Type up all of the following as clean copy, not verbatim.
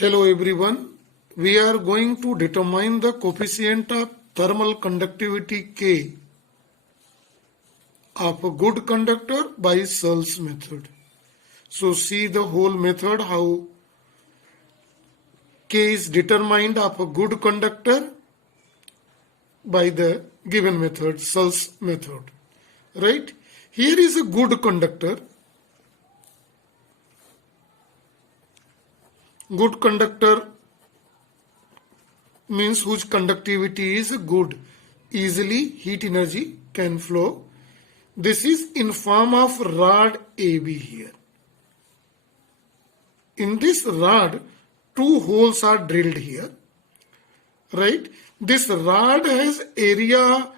Hello everyone. We are going to determine the coefficient of thermal conductivity K of a good conductor by Searle's method. So see the whole method how K is determined of a good conductor by the given method, Searle's method. Right? Here is a good conductor. Good conductor means whose conductivity is good. Easily heat energy can flow. This is in form of rod AB here. In this rod, two holes are drilled here. Right? This rod has area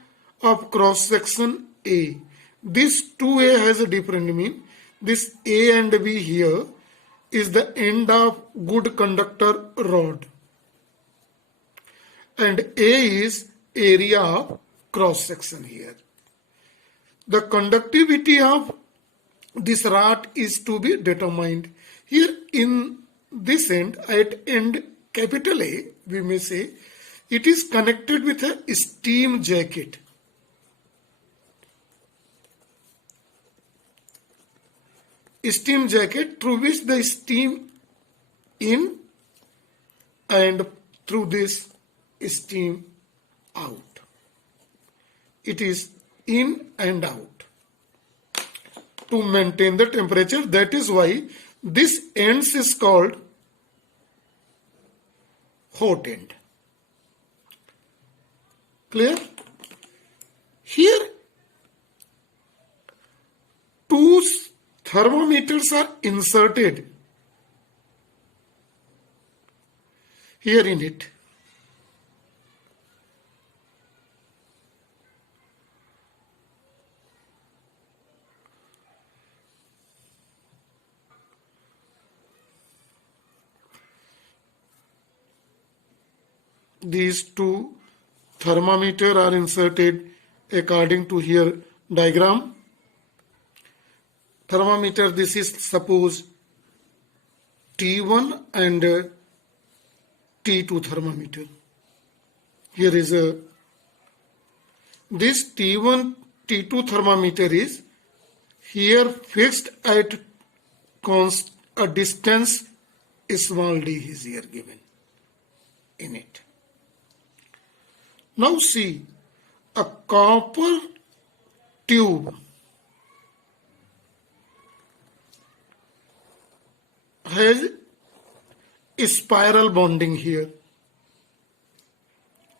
of cross section A. This 2A has a different meaning. This A and B here is the end of good conductor rod. And A is area of cross section here. The conductivity of this rod is to be determined. Here in this end, at end capital A, we may say, it is connected with a steam jacket. Steam jacket through which the steam in and through this steam out. It is in and out to maintain the temperature. That is why this ends is called hot end. Clear? Here two thermometers are inserted here in it. These two thermometers are inserted according to here diagram. Thermometer, this is suppose T1 and T2 thermometer. Here is this T1, T2 thermometer is here fixed at a distance small d is here given in it. Now see, a copper tube has a spiral bonding here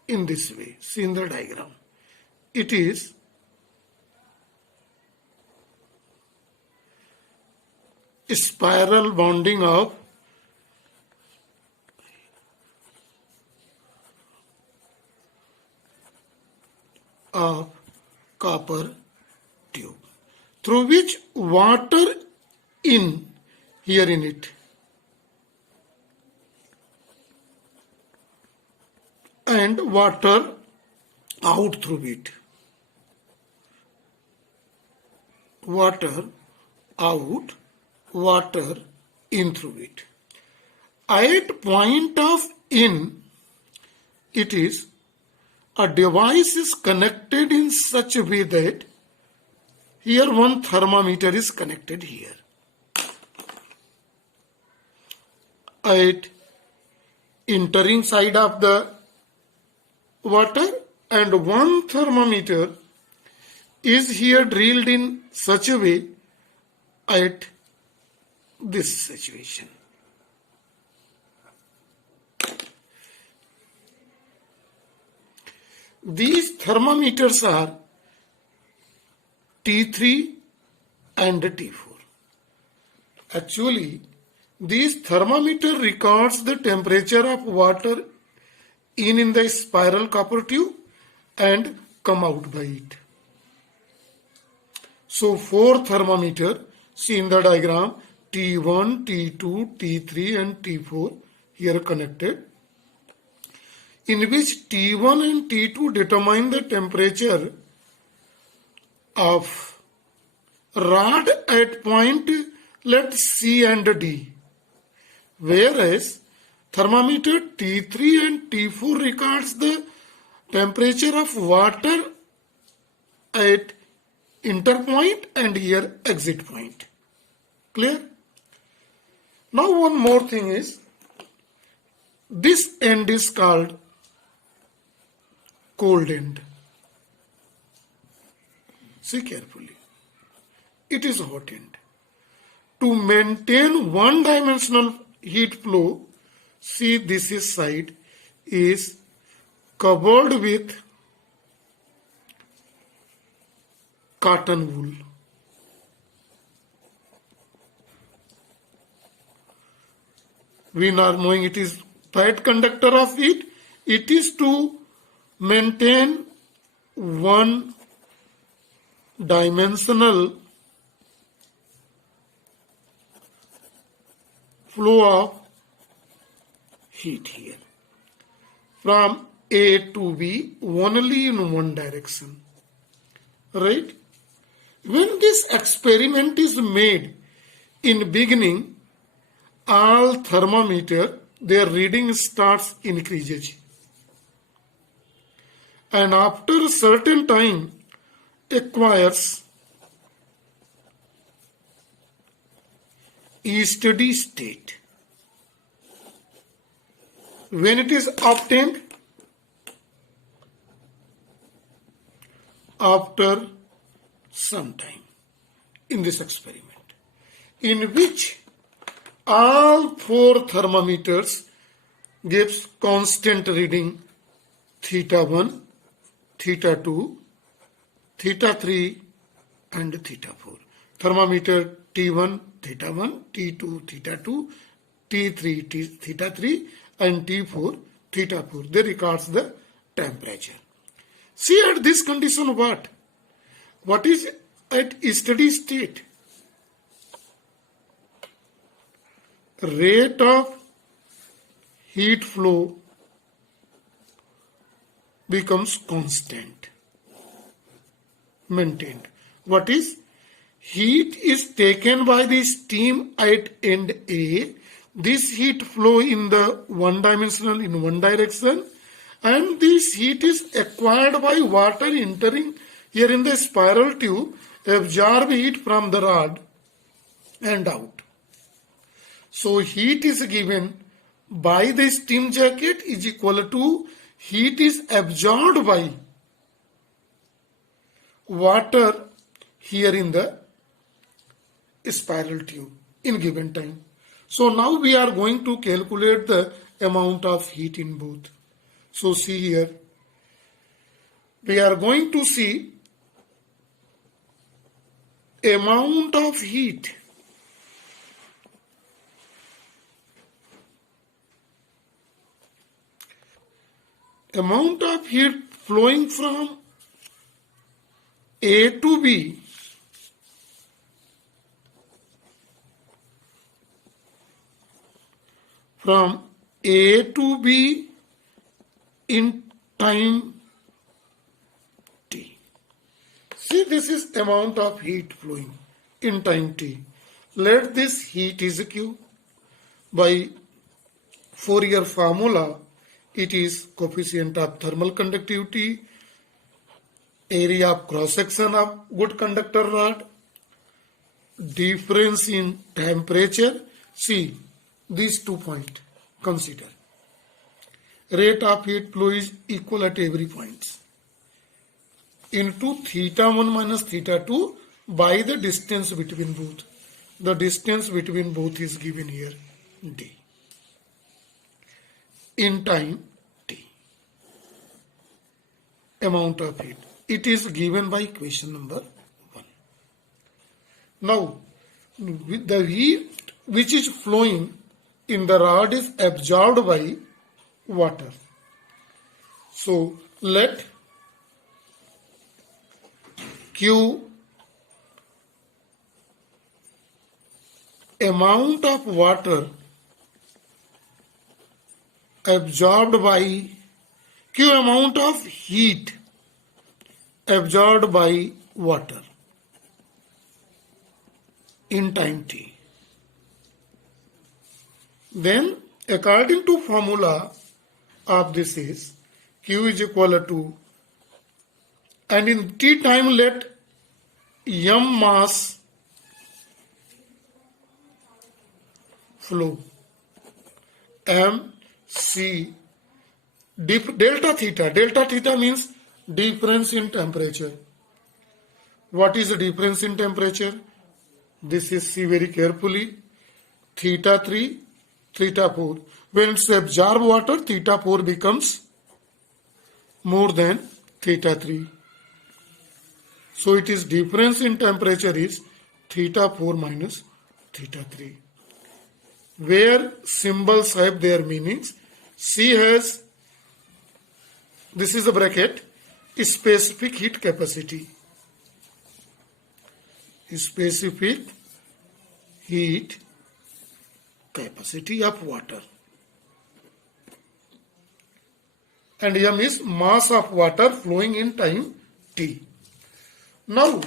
in this way. See in the diagram. It is a spiral bonding of copper tube through which water in here in it and water out through it. Water out, water in through it. At point of in, it is a device is connected in such a way that here one thermometer is connected here. At entering side of the water and one thermometer is here drilled in such a way at this situation. These thermometers are T3 and T4. Actually, this thermometer records the temperature of water in the spiral copper tube and come out by it. So 4 thermometer, see in the diagram, T1, T2, T3 and T4 here connected, in which T1 and T2 determine the temperature of rod at point let C and D, whereas Thermometer T3 and T4 records the temperature of water at enter point and here exit point. Clear? Now one more thing is, this end is called cold end. See carefully. It is hot end. To maintain one-dimensional heat flow, see this is side is covered with cotton wool. We are knowing it is tight conductor of heat. It is to maintain one dimensional flow of heat here from A to B only in one direction. Right? When this experiment is made in beginning, all thermometer, their reading starts increases. And after a certain time, acquires a steady state. When it is obtained after some time in this experiment, in which all four thermometers gives constant reading theta 1, theta 2, theta 3 and theta 4. Thermometer T1 theta 1, T2 theta 2, T3 theta 3 and T4 theta 4. They records the temperature. See at this condition what? What is at steady state? Rate of heat flow becomes constant, maintained. What is? Heat is taken by the steam at end A. This heat flow in the one dimensional in one direction, and this heat is acquired by water entering here in the spiral tube, absorb heat from the rod and out. So heat is given by the steam jacket is equal to heat is absorbed by water here in the spiral tube in given time. So now we are going to calculate the amount of heat in both. So see here, we are going to see amount of heat flowing from A to B in time t. See, this is amount of heat flowing in time t. Let this heat is Q. By Fourier formula, it is coefficient of thermal conductivity, area of cross section of good conductor rod, difference in temperature. See, these 2 points consider. Rate of heat flow is equal at every point into theta 1 minus theta 2 by the distance between both. The distance between both is given here d. In time t. Amount of heat. It is given by equation number 1. Now, the heat which is flowing in the rod is absorbed by water. So let Q amount of water absorbed by Q amount of heat absorbed by water in time t. Then According to formula of this is Q is equal to, and in T time let M mass flow, M C delta theta. Delta theta means difference in temperature. What is the difference in temperature? This is, see very carefully, theta 3, theta 4. When it's absorb water, theta 4 becomes more than theta 3. So it is difference in temperature is theta 4 minus theta 3. Where symbols have their meanings, C has, this is a bracket, specific heat capacity. Specific heat capacity of water. And M is mass of water flowing in time T. Now,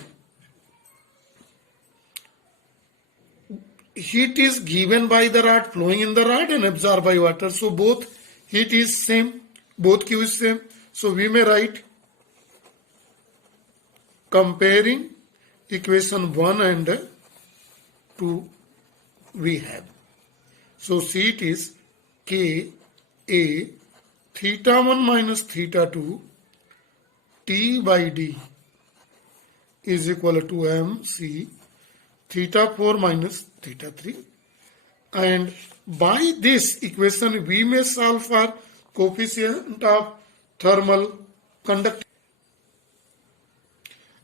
heat is given by the rod, flowing in the rod and absorbed by water. So both heat is same, both Q is same. So we may write comparing equation 1 and 2 we have. So see it is K A theta 1 minus theta 2 T by D is equal to M C theta 4 minus theta 3. And by this equation we may solve for coefficient of thermal conductivity.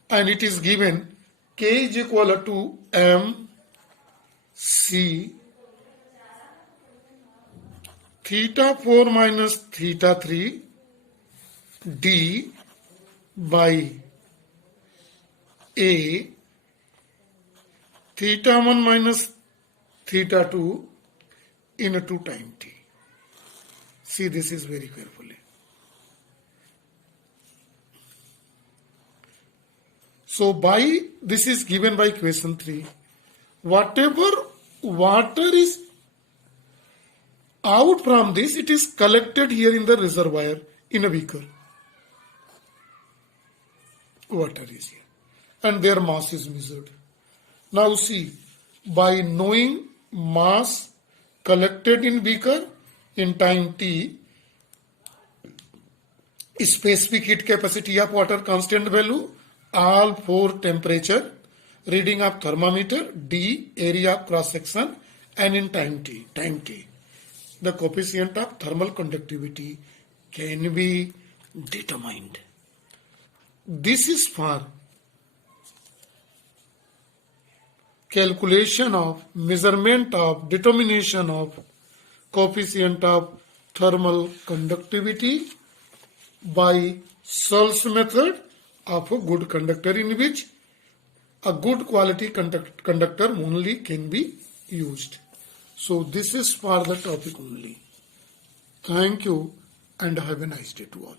And it is given K is equal to M C theta 4 minus theta 3 D by A theta 1 minus theta 2 in a 2 time T. See, this is very carefully. So by this is given by equation 3. Whatever water is out from this, it is collected here in the reservoir in a beaker. Water is here. And their mass is measured. Now see, by knowing mass collected in beaker in time T, specific heat capacity of water constant value, all 4 temperature, reading of thermometer, D area of cross section, and in time T, the coefficient of thermal conductivity can be determined. This is for calculation of, measurement of, determination of coefficient of thermal conductivity by Searle's method of a good conductor, in which a good quality conductor only can be used. So this is for the topic only. Thank you and have a nice day to all.